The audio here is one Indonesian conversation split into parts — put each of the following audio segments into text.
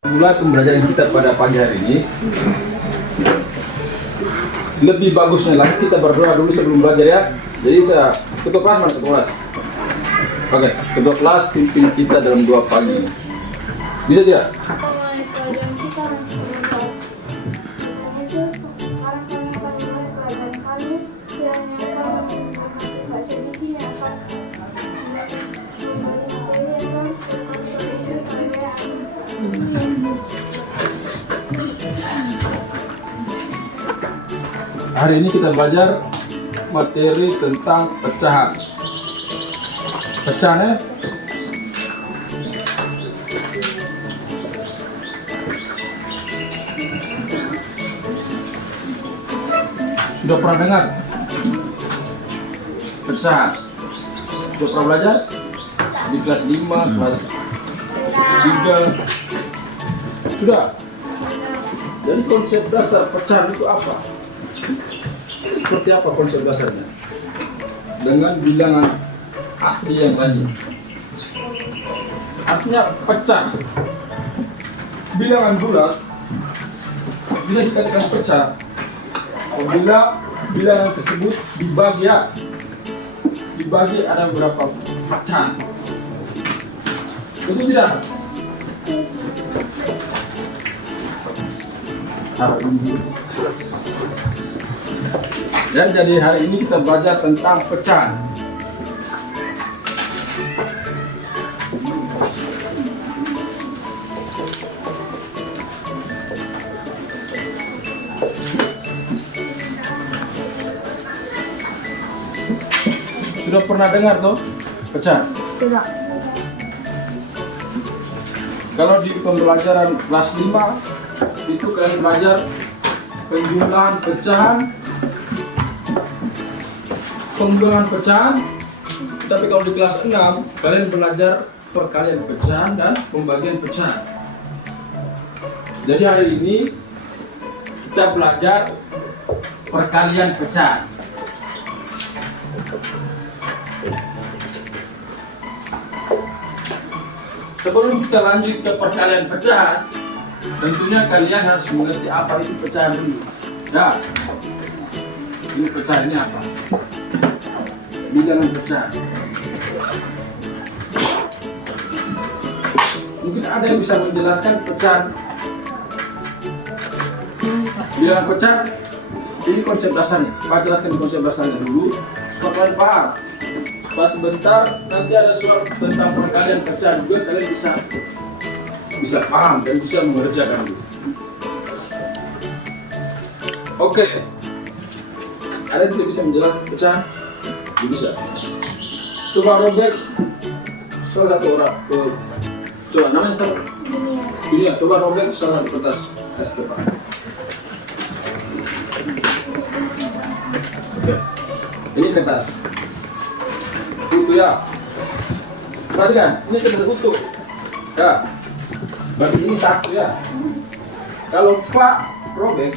Mulai pembelajaran kita pada pagi hari ini, lebih bagusnya lagi kita berdoa dulu sebelum belajar ya. Jadi saya ketua kelas mana ketua kelas? Oke, ketua kelas pimpin kita dalam doa pagi ini. Bisa tidak? Hari ini kita belajar materi tentang pecahan. Pecahannya sudah pernah dengar? Pecahan. Sudah pernah belajar? Di kelas 5, kelas 3. Sudah. Jadi konsep dasar pecahan itu apa? Seperti apa konsep dasarnya? Dengan bilangan asli yang tadi. Artinya pecah. Bilangan bulat bisa dikatakan pecah apabila bilangan tersebut dibagi ada beberapa pecahan. Itu tidak. Dan jadi hari ini kita belajar tentang pecahan. Sudah pernah dengar tuh pecahan? Tidak. Kalau di pembelajaran kelas 5 itu kalian belajar penjumlahan pecahan, pembuangan pecahan. Tapi kalau di kelas 6 kalian belajar perkalian pecahan dan pembagian pecahan. Jadi hari ini kita belajar perkalian pecahan. Sebelum kita lanjut ke perkalian pecahan, tentunya kalian harus mengerti apa itu pecahan dulu. Ya, ini pecahan ini apa? Bilangan pecahan. Mungkin ada yang bisa menjelaskan pecahan. Bilangan pecahan, ini konsep dasarnya. Pak jelaskan konsep dasarnya dulu, supaya kalian paham. Pas sebentar nanti ada soal tentang perkalian pecahan juga kalian bisa paham dan bisa mengerjakan dulu. Oke. Ada yang tidak bisa menjelaskan pecahan? Bisa. Coba robek salah satu orang. Coba namanya siapa? Dunia. Coba robek salah satu kertas. Kasih ke Pak. Oke. Ini kertas. Utuh ya. Perhatikan, ini kertas utuh. Ya. Berarti ini satu ya. Kalau Pak robek,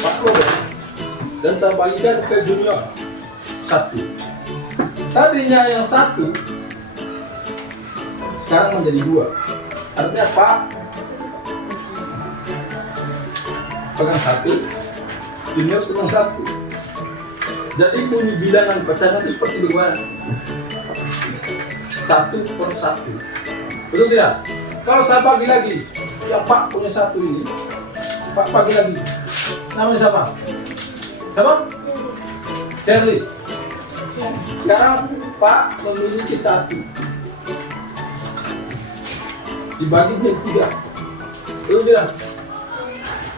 Pak robek, dan saya bagikan ke junior satu. Tadinya yang satu sekarang menjadi 2. Artinya Pak pegang 1, junior pegang 1. Jadi bunyi bilangan pecahan itu seperti bagaimana? 1/1. Betul tidak? Kalau saya bagi lagi, yang Pak punya 1 ini, Pak bagi lagi. Namanya siapa? Siapa? Shirley. Sekarang Pak memiliki 1. Dibagi menjadi 3. Betul tidak?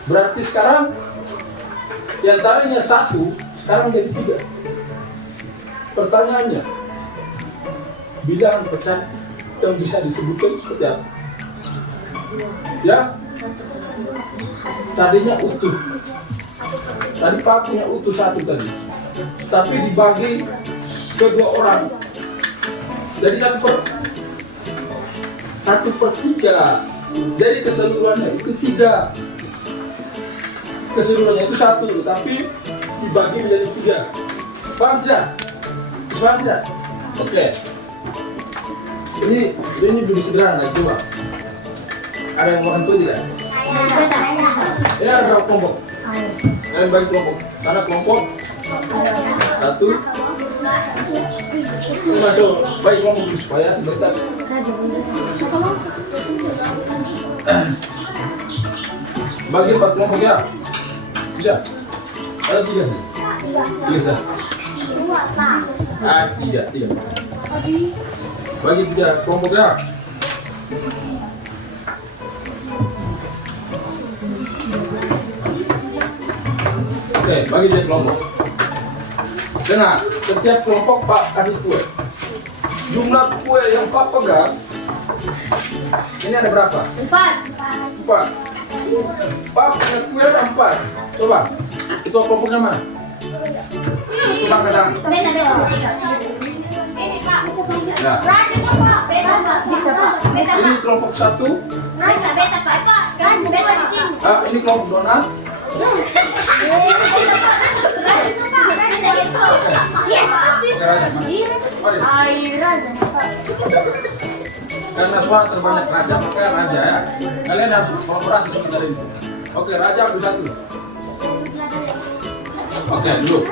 Berarti sekarang yang tadinya 1 sekarang menjadi 3. Pertanyaannya, bilangan pecahan yang bisa disebutkan seperti apa? Ya, tadinya utuh. Tadi Pak punya utuh 1 tadi, tapi dibagi ke 2 orang. Jadi 1/3. Jadi keseluruhannya itu 3. Keseluruhannya itu 1, tapi dibagi menjadi 3. Paham tidak? Paham tidak? Oke. Ini lebih sederhana lagi coba. Ada yang mau tentu tidak? Ini ada berapa kelompok? Kalian bagi kelompok. Mana kelompok? 1. Ini masuk bagi kelompok supaya sebentar. Bagi 4 kelompok ya. Bisa. Ada 3 sih. 3. 3. Bagi 3 kelompok ya. Oke, bagi 3 kelompok. Dengar, setiap kelompok Pak kasih kue. Jumlah kue yang Pak pegang ini ada berapa? 4. Pak punya kue ada 4. Coba, itu kelompoknya mana? Coba kadang. Ya. Ini kelompok 1. Ini kelompok Donat. Karena suara terbanyak raja, maka raja ya. Kalian harus kolaborasi sebentar ini. Oke, raja ambil 1. Oke, duduk.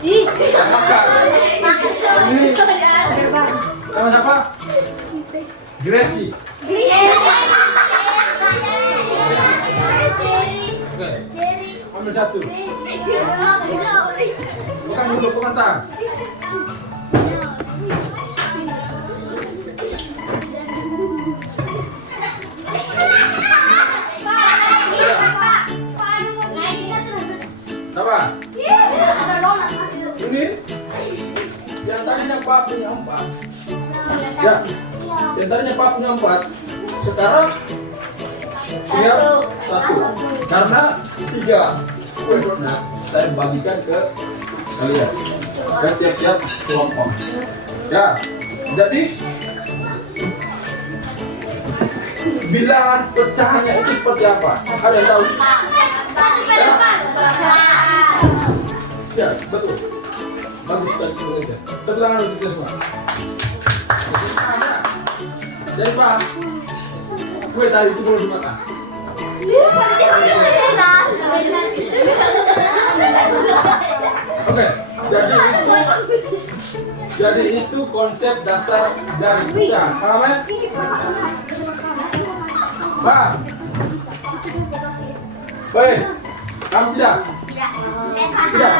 Ini sama siapa? Gracie. Oke, ambil 1. Bukan dulu komentar. Apa? Ini yang tadinya Pak punya 4. Ya, yang tadinya Pak punya 4. Sekarang tinggal 1. Karena 3 kue donat saya bagikan ke kalian. Ke tiap-tiap kelompok. Ya, jadi bilangan pecahannya itu seperti apa? Ada yang tahu? Ya, betul. Bagus sekali Indonesia. Tepuk tangan untuk kita semua. Jadi Pak, kue tadi itu boleh dimakan. Oke, jadi itu konsep dasar dari pecahan. Paham ya? Pak. Baik. Kamu tidak? Tidak.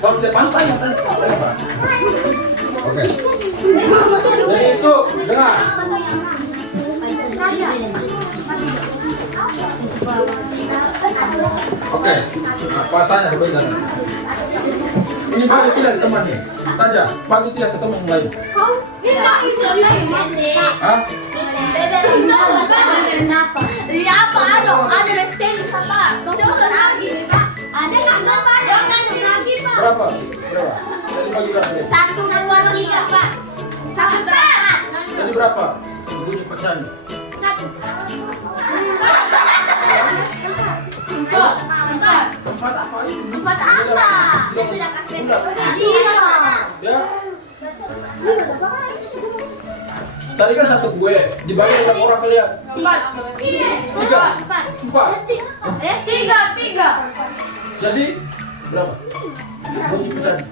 Kalau tidak pantai, apa? Oke. Jadi itu dengar. Oke. Apa tanya sebentar? Ini bagi tidak di teman nih. Tanya, bagi tidak ke teman yang lain. Hah? Berapa? Jadi bagi berapa? 1, 2, 3, Pak. 1 berapa? Jadi berapa? Bunyi pecahnya. 1. 4 apa itu? 4 apa? Ya. Tadi kan 1 kue dibagi berapa orang kalian? 3. 3. Jadi berapa? Bunyi pecahnya.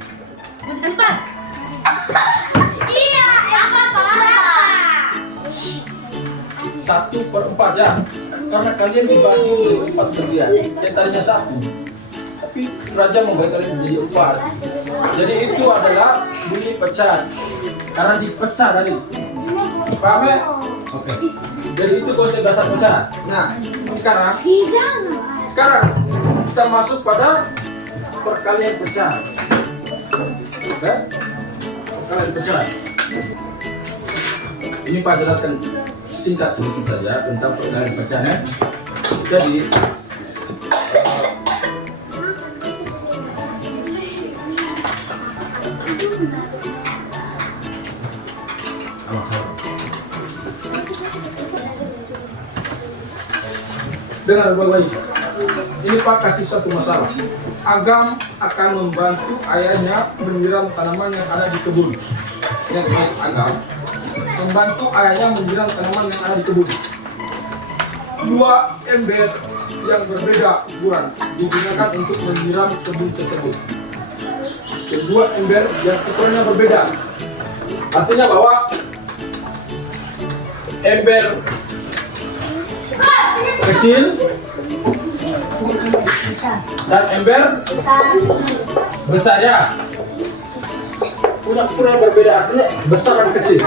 4. Iya, apa? 1/4 ya. Karena kalian dibagi menjadi 4 bagian. Yang tadinya 1. Tapi raja membagi kalian menjadi 4. Jadi itu adalah bunyi pecah. Karena dipecah tadi. Paham ya? Oke. Jadi itu konsep dasar pecah. Nah, sekarang kita masuk pada perkalian pecah. Oke? Perkalian pecah. Ini Pak jelaskan singkat sedikit saja tentang perkalian pecahnya. Jadi dengar baik-baik. Ini Pak kasih satu masalah. Agam akan membantu ayahnya menyiram tanaman yang ada di kebun. Ingat baik, Agam membantu ayahnya menyiram tanaman yang ada di kebun. Dua ember yang berbeda ukuran digunakan untuk menyiram kebun tersebut. Kedua ember yang ukurannya berbeda. Artinya bahwa ember kecil dan ember besar ya punya ukuran berbeda, artinya besar dan kecil.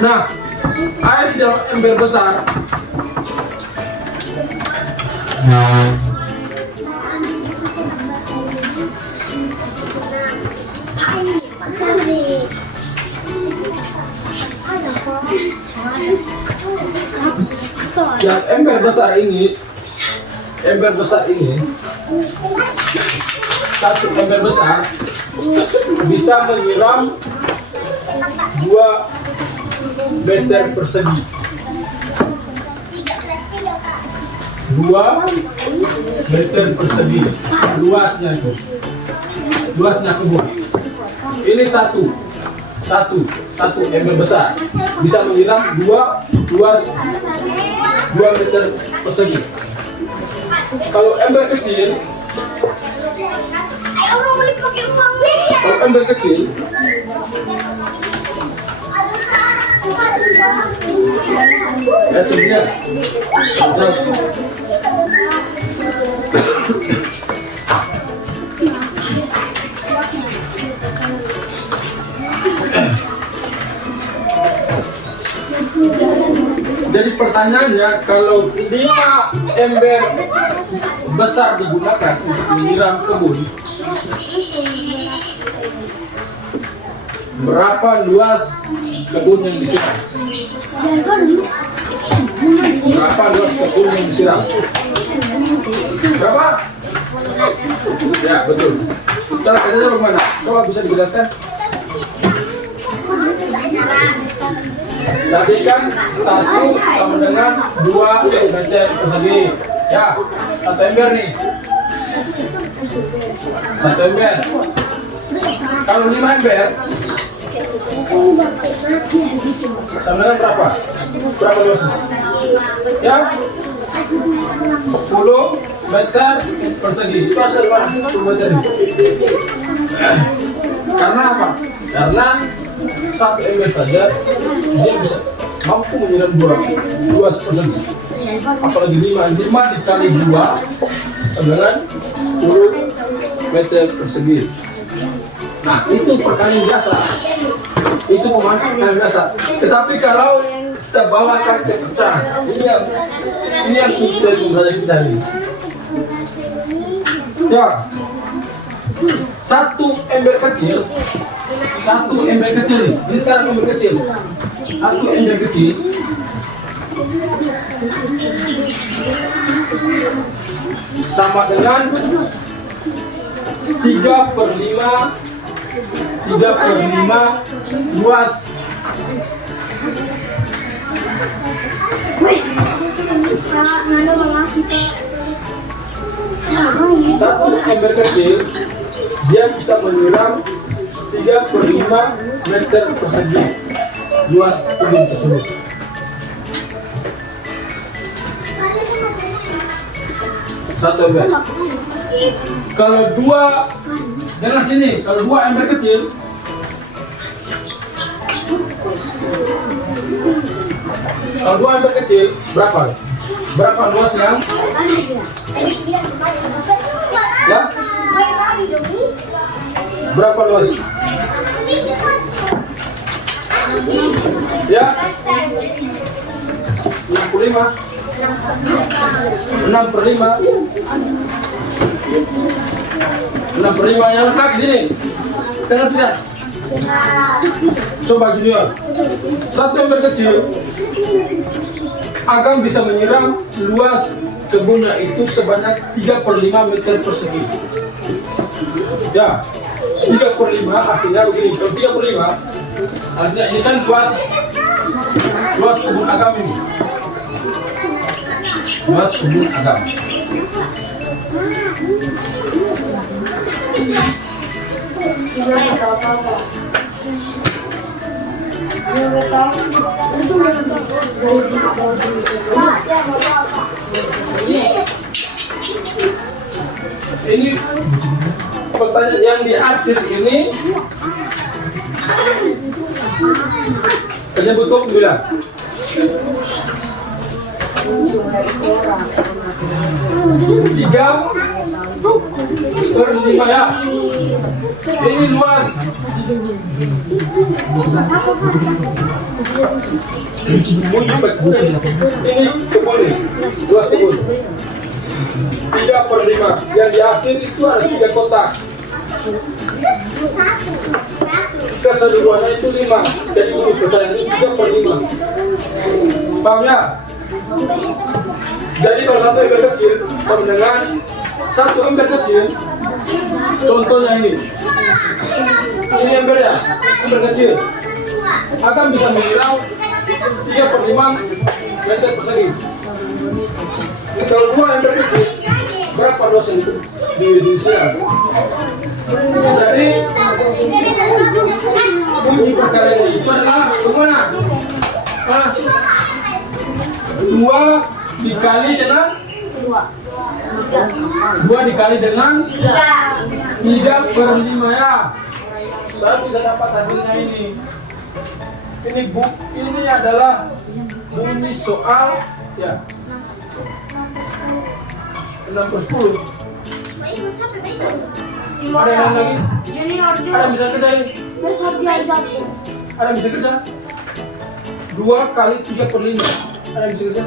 Nah, air di dalam ember besar yang ember besar ini, satu ember besar bisa menyiram 2 meter persegi. 2 meter persegi luasnya itu, luasnya kebun. Ini satu ember besar bisa menyiram 2 meter persegi. Kalau ember kecil, ya sebenarnya jadi pertanyaannya, kalau 5 ember besar digunakan untuk menyiram kebun, berapa luas kebun yang disiram? Berapa luas kebun yang disiram? Berapa? Ya, betul. Cara kerjanya bagaimana? Coba bisa dijelaskan? Tadi kan 1 sama dengan 2 meter persegi. Ya, 1 ember nih. 1 ember. Kalau 5 ember sama dengan berapa? Berapa luasnya? Ya, 10 meter persegi. Itu ada berapa? 10 meter. Karena apa? Karena 1 ember saja dia bisa mampu menyiram 2 persegi. Apalagi 5 dikali 2 sama dengan 10 meter persegi. Nah, itu pertanyaan biasa. Itu pertanyaan biasa. Tetapi kalau kita bawakan ke pecah, ini yang kita belajar kita ini. Ya, 1 ember kecil nih. Ini sekarang ember kecil. 1 ember kecil sama dengan 3/5 luas. Satu ember kecil dia bisa menyiram 3/5 meter persegi luas kebun tersebut. Satu ember. Kalau 2, dengar sini, kalau 2 ember kecil, berapa? Berapa luasnya? Ya? Berapa luas? Ya? 65. 6/5 yang letak di sini. Dengar tidak? Coba junior. 1 ember kecil Agam bisa menyiram luas kebunnya itu sebanyak 3/5 meter persegi. Ya, 3/5 artinya begini. Kalau 3/5 artinya ini kan luas kebun Agam ini. Mas kebun agama. Ini pertanyaan yang di akhir ini penyebut kok bilang tiga per lima ya. Ini luas. Bunyi betul. Ini kebun nih, luas kebun. 3/5. Yang di akhir itu ada 3 kotak. Keseluruhannya itu 5. Jadi bunyi pertanyaan ini 3/5. Paham ya? Jadi kalau satu ember kecil sama dengan satu ember kecil, contohnya ini ember ya, ember kecil akan bisa mengira 3/5 meter persegi. Kalau 2 ember kecil, berapa dosen itu di Indonesia? Jadi bunyi perkara ini itu adalah bagaimana? 2 dikali dengan 2 dikali dengan 3/5 ya. Saya bisa dapat hasilnya ini. Ini adalah bunyi soal ya 6/10. Ada yang lagi? Ada yang bisa kerja ini? Ada yang bisa kerja? 2 kali 3/5. Ada yang bisa kerja?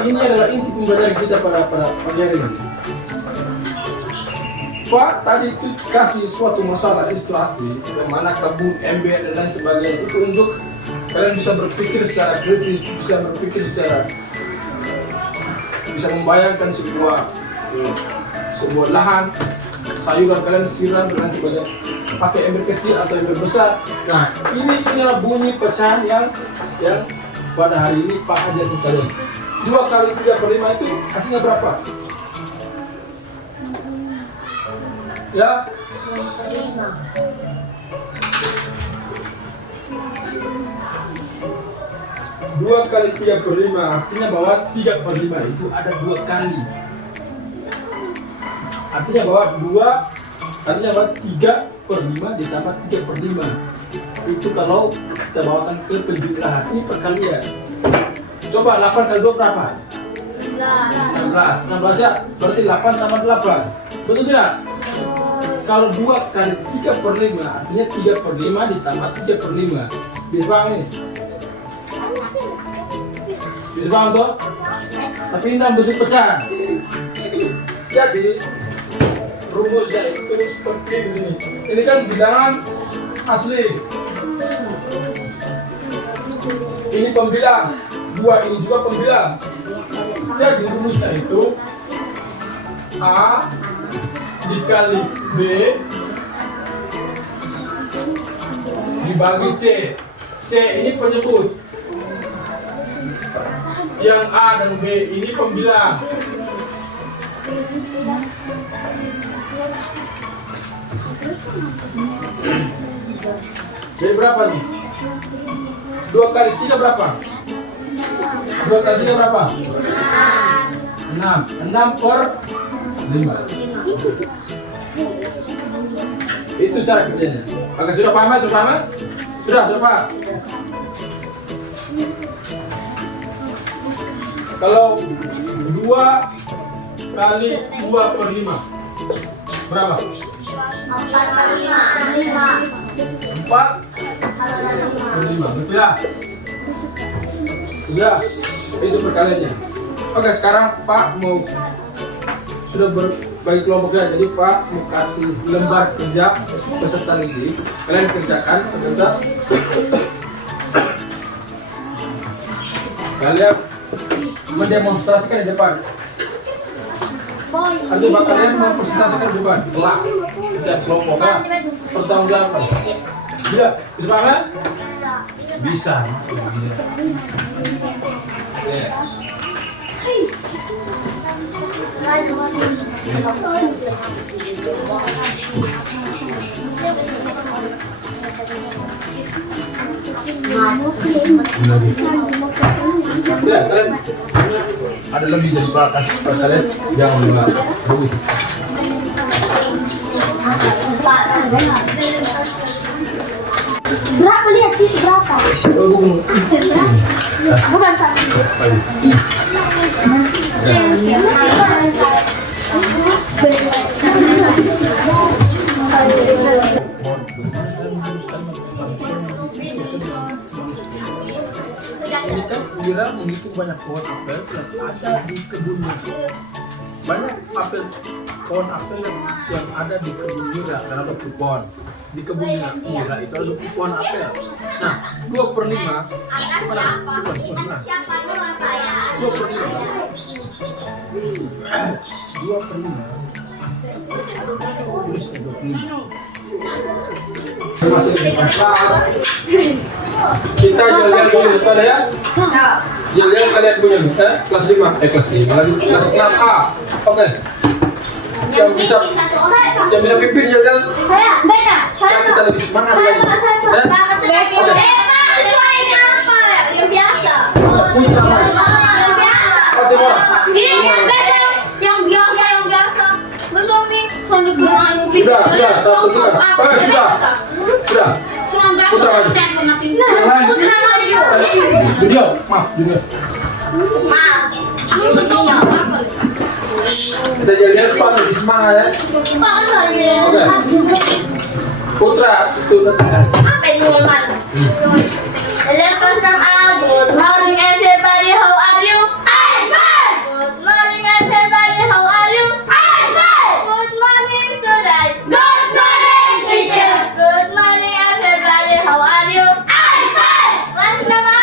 Ini adalah inti pembelajaran kita pada pelajaran ini. Pak tadi itu kasih suatu masalah ilustrasi bagaimana kebun, ember dan lain sebagainya itu untuk kalian bisa berpikir secara kritis, bisa berpikir secara bisa membayangkan sebuah lahan sayuran kalian siram dan lain sebagainya pakai ember kecil atau ember besar. Nah ini adalah bunyi pecahan yang pada hari ini Pak ajar kalian. 2 kali 3/5 itu hasilnya berapa? Ya. 2 kali 3/5 artinya bahwa 3/5 itu ada 2 kali. Artinya bahwa 3/5 ditambah 3/5 itu kalau kita bawakan ke penjumlahan ini perkalian. Coba 8 kali 2 berapa? 16 ya, berarti 8 tambah 8. Betul tidak? Kalau 2 kali 3/5 artinya 3/5 ditambah 3/5. Bisa paham ini? Bisa paham toh? Tapi ini dalam bentuk pecahan. Jadi rumusnya itu seperti ini. Ini kan bilangan asli. Ini pembilang. 2 ini juga pembilang. Jadi rumusnya itu A dikali B dibagi C. C ini penyebut. Yang A dan B ini pembilang. Jadi berapa nih? 2 kali 3 berapa? 2 kali 3 berapa? 6. 6/5. Itu cara kerjanya. Oke, sudah paham? Sudah paham? Kalau 2 kali 2/5 berapa? 4/5. Betul ya? Sudah, itu perkaliannya. Oke, sekarang Pak mau sudah berbagi kelompoknya. Jadi Pak mau kasih lembar kerja peserta didik. Kalian kerjakan sebentar. Kalian mendemonstrasikan di depan. Artinya kalian mempresentasikan di depan kelas setiap kelompoknya pertanggungjawaban. Bisa paham ya? Bisa. Oke. Ya, kalian ada lebih dari batas kalian jangan lupa. Berapa lihat sih berapa? Bukan Pak. Ini kan Ira menghitung banyak pohon apel yang ada di kebunnya. Banyak pohon apel yang ada di kebun Ira, karena 20 pohon. Di kebunnya Ira itu ada 20 pohon apel. Nah, 2/5 Siapa doang saya? 2/5 tulis 25. Masih di kelas. Kita jalan-jalan dulu bentar ya. Jalan-jalan kalian punya kelas 5, kelas 5 lagi kelas 6A. Oke. Yang bisa pimpin jalan-jalan. Saya, beda. Sekarang kita lebih semangat lagi. Sesuai apa? Yang biasa. Putra Mas. Fatimah. Yang biasa. Bersuami, suami bermain. Sudah, satu tiga. Sudah. Putra Mas. Putra Maju. Junior, maaf Junior. Maaf. Semuanya. Kita jalan-jalan supaya lebih semangat ya. Oke. Putra itu datang. Apa yang normal? Good morning everybody, how are you? I'm fine. Good morning everybody, how are you? I'm fine. Good morning student. Good morning teacher. Good morning everybody, how are you? I'm fine. What's nama?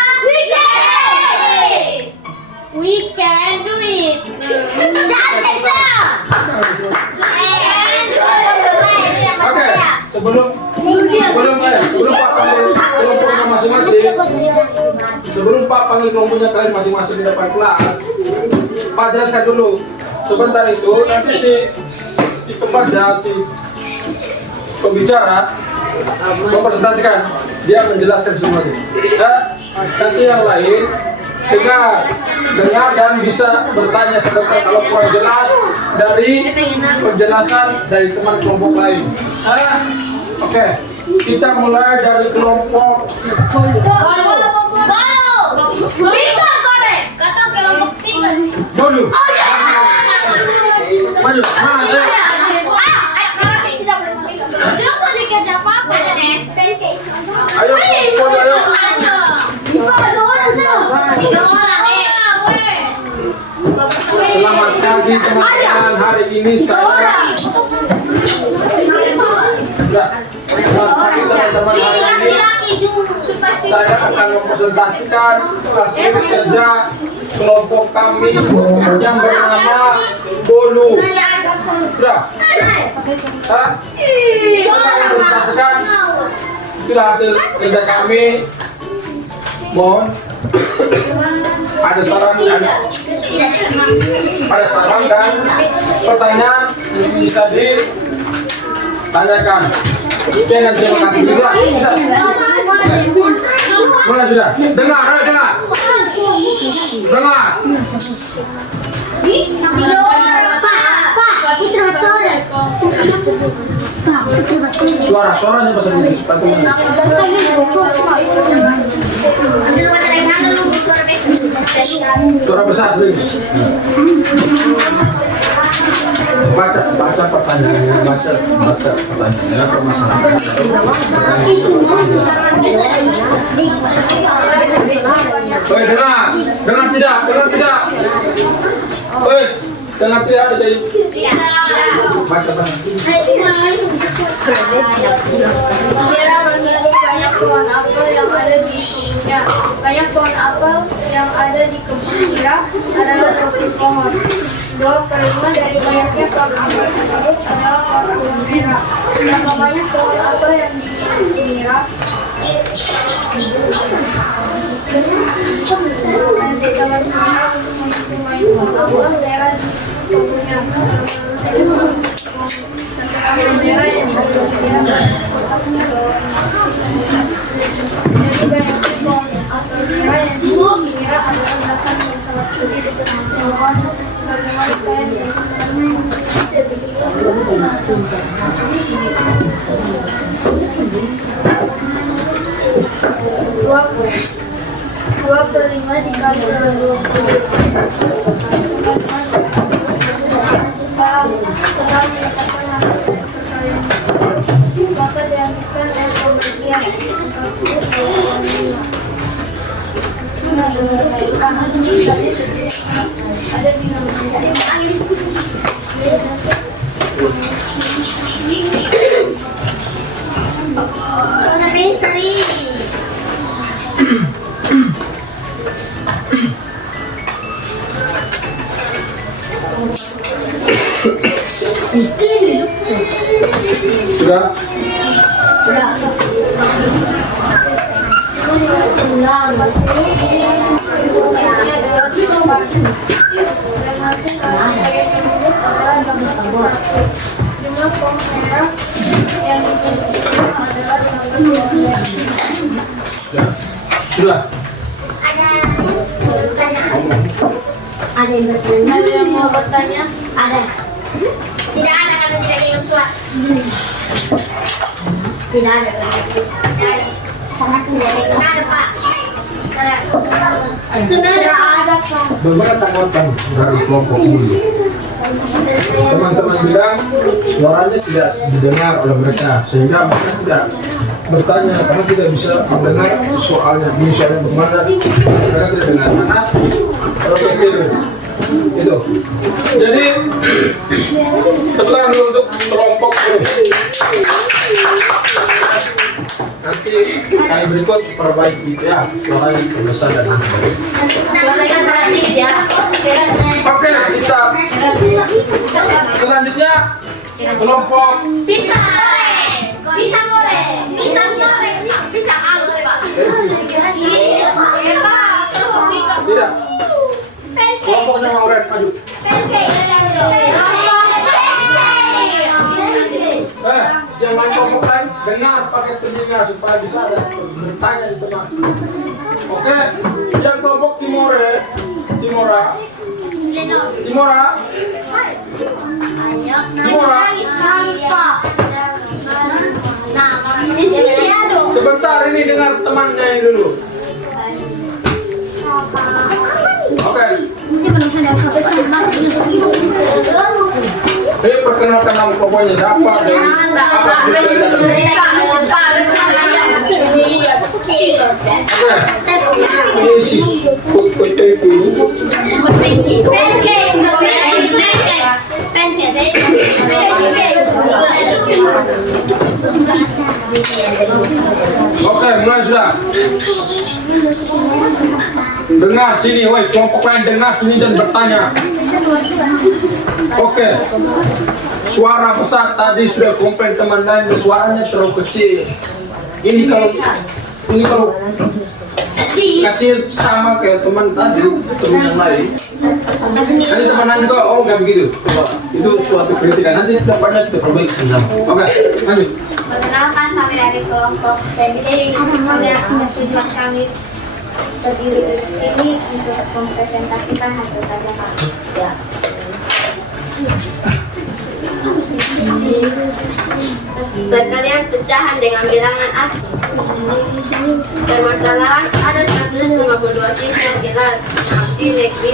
We can do it. Cantik dah. Oke, sebelum Pak panggil kelompoknya masing-masing, sebelum Pak panggil kelompoknya kalian masing-masing di depan kelas, Pak jelaskan dulu. Sebentar itu nanti si pembaca, si pembicara mempresentasikan, dia menjelaskan semuanya. Nanti yang lain dengar dan bisa bertanya sebentar kalau kurang jelas dari penjelasan dari teman kelompok lain. Oke, kita mulai dari kelompok Bisa korek. Kata kelompok 3. dulu. Maju, ayo kelompok ayo. Selamat pagi teman-teman, hari ini saya saya akan mempresentasikan hasil kerja kelompok kami yang bernama Bolu. Sudah? Saya mempresentasikan sudah hasil kerja kami. Mohon ada saran dan pertanyaan yang bisa ditanyakan. Sekian dan terima kasih juga. Mulai sudah. Dengar. Suaranya bahasa Inggris. Suara besar tuh. Baca pertanyaannya, baca pertanyaannya permasalahan. Oi, dengar tidak? Oi, dengar tidak ada jadi. Baca. Banyak pohon apel yang ada di kebunnya. Banyak pohon apel yang ada di kebun Ira adalah 20 pohon. 2/5 dari banyaknya pohon tersebut adalah pohon merah. Berapa banyak pohon apel yang dikira? Dua per 5 dikali dengan 20. Maka diambilkan dari pembagian 40. Ada di seri. Sudah? Sudah? Ada yang bertanya? Ada yang mau bertanya? Ada. Tidak ada karena tidak ingin suat. Tidak ada. Karena tidak ada, Pak. Tidak ada, Pak. Bagaimana tanggapan dari kelompok dulu? Teman-teman bilang suaranya tidak didengar oleh mereka, sehingga mereka tidak bertanya karena tidak bisa mendengar soalnya. Ini soalnya bagaimana? Mereka tidak dengar karena itu. Jadi tepuk tangan dulu untuk kelompok ini. Nanti kali berikut perbaiki ya suaranya besar dan sebagainya. Suaranya terakhir ya. Oke, kita selanjutnya kelompok Pisang boleh. Pisang halus, Pak. tidak. Kelompoknya mau red maju. Yang lain kelompok lain dengar pakai telinga supaya bisa ada bertanya di tengah. Oke, yang kelompok Timora. Sebentar ini dengar temannya ini dulu. Oke. Ini perkenalkan nama kelompoknya siapa dari ini sis. Oke, mulai sudah. Dengar sini, woi, kelompok lain dengar sini dan bertanya. Oke. Suara besar tadi sudah komplain teman lain, suaranya terlalu kecil. Ini kalau kecil sama kayak teman tadi, teman yang lain. Nanti teman lain juga, oh nggak begitu. Itu suatu kritikan. Nanti dapatnya kita perbaiki sama. Oke, lanjut. Perkenalkan kami dari kelompok PBD. Kami tujuan kami berdiri di sini untuk mempresentasikan hasil kerja kami. Ya. Berkalian pecahan dengan bilangan A. Permasalahan ada 152 siswa kelas di negeri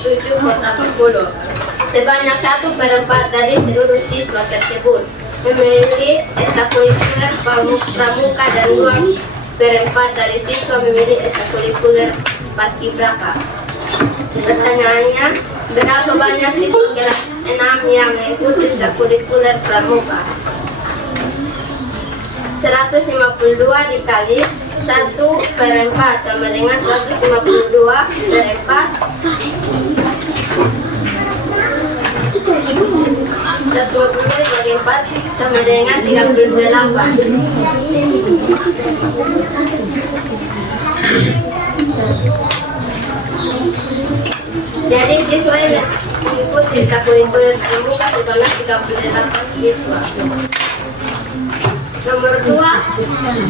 7 kota Bengkulu. Sebanyak 1/4 dari seluruh siswa tersebut memiliki ekstrakurikuler pramuka dan 2/4 dari siswa memiliki ekstrakurikuler paskibraka. Pertanyaannya, berapa banyak siswa kelas 6 yang mengikuti ekstrakurikuler pramuka? 152 dikali 1/4 sama dengan 152/4. dibagi 4 sama dengan 38. Jadi siswa yang mengikuti kalkulasi terbuka sebanyak 38 siswa. Nomor 2,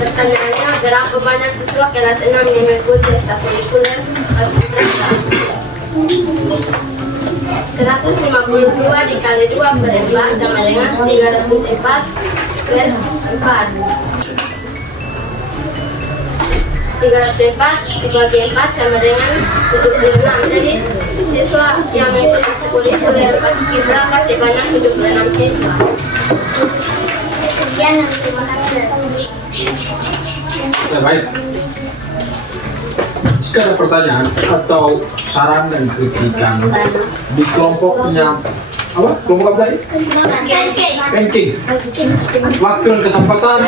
pertanyaannya berapa banyak siswa kelas 6 yang mengikuti ekstrakurikuler paskibraka? 152 dikali 2 per 4 sama dengan 304 per 4. 304 dibagi 4 sama dengan 76. Jadi siswa yang mengikuti ekstrakurikuler paskibraka sebanyak 76 siswa. Sekian dan terima kasih. Ya, baik. Jika ada pertanyaan atau saran dan kritikan di kelompoknya apa? Kelompok apa tadi? Ranking. Waktu dan kesempatan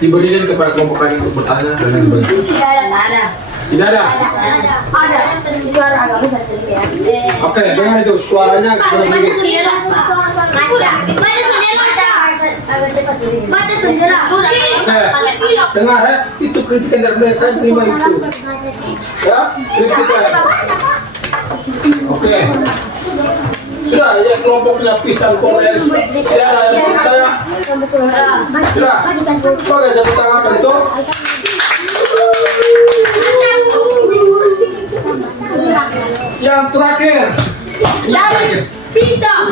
diberikan kepada kelompok lain untuk bertanya dan lain sebagainya. Tidak ada. Ada. Suara agak besar sedikit. Oke, dengar itu suaranya. Baca sendiri. Dengar ya, itu kritikan dari mereka, saya terima itu. Ya, kritikan. Oke. Sudah, ya kelompoknya pisang Korea. Ya, saya. Sudah. Oke, tepuk tangan bentuk. Yang terakhir. Yang terakhir. Pisang.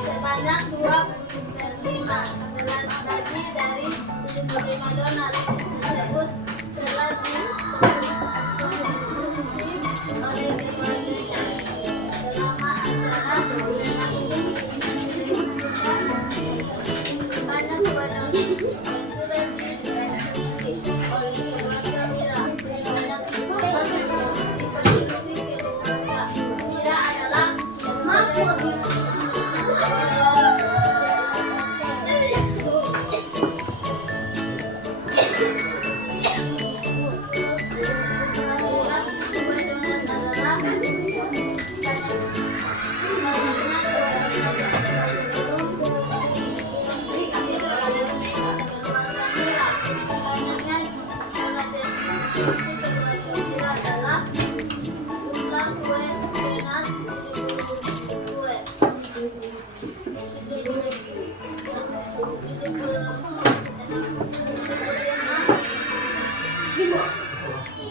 Sebanyak 25 gaji dari 75 donat tersebut telah dikonsumsi oleh keluarganya selama acara banyak barang sudah dikonsumsi oleh keluarga Mira. Banyak dikonsumsi keluarga Mira adalah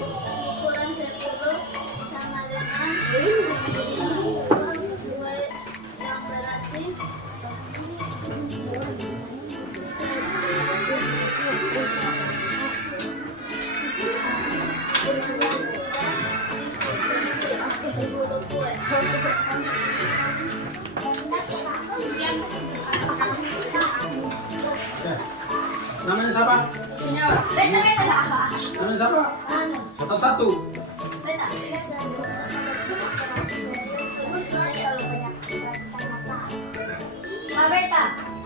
ukuran 10 sama dengan kue yang berarti Namanya siapa? Namanya siapa? Satu-satu.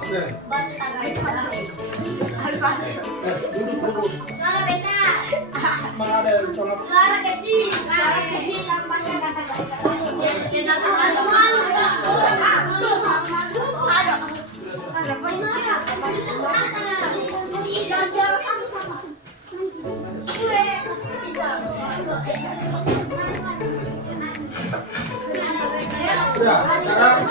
Oke. Duduk. suara beta. Mana ada yang tolak? Suara kecil nampaknya Sudah, sekarang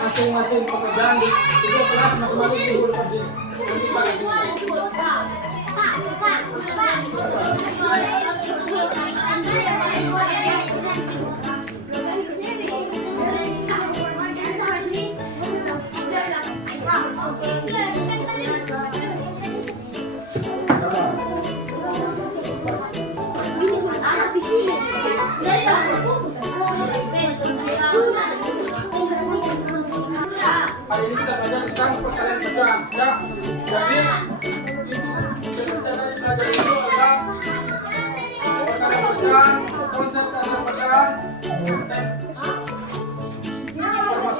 masing-masing pekerjaan di tiga kelas masing-masing dulu depan sini. Nanti Pak di sini. Hari ini kita belajar tentang perkalian pecahan. Ya, jadi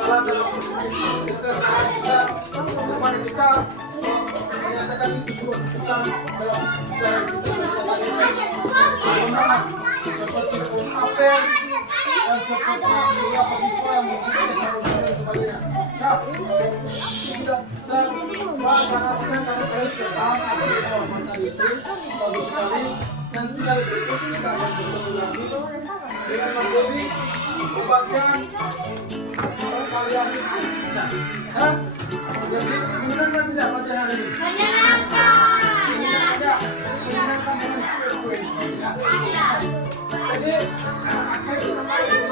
salah dalam kita saat kita bagaimana kita menyatakan itu suatu keputusan dalam bisa kita kemenangan seperti apel dan seperti beberapa siswa yang mungkin kita harus sebagainya. Nah, sudah sangat senang karena kalian sudah paham apa yang saya omongkan itu bagus sekali. Nanti kali berikutnya kita akan bertemu lagi dengan Mas Dewi pembagian kalian. Nah, jadi menyenangkan tidak pelajaran hari ini? Menyenangkan. Menyenangkan dengan kue-kue. Jadi, akhirnya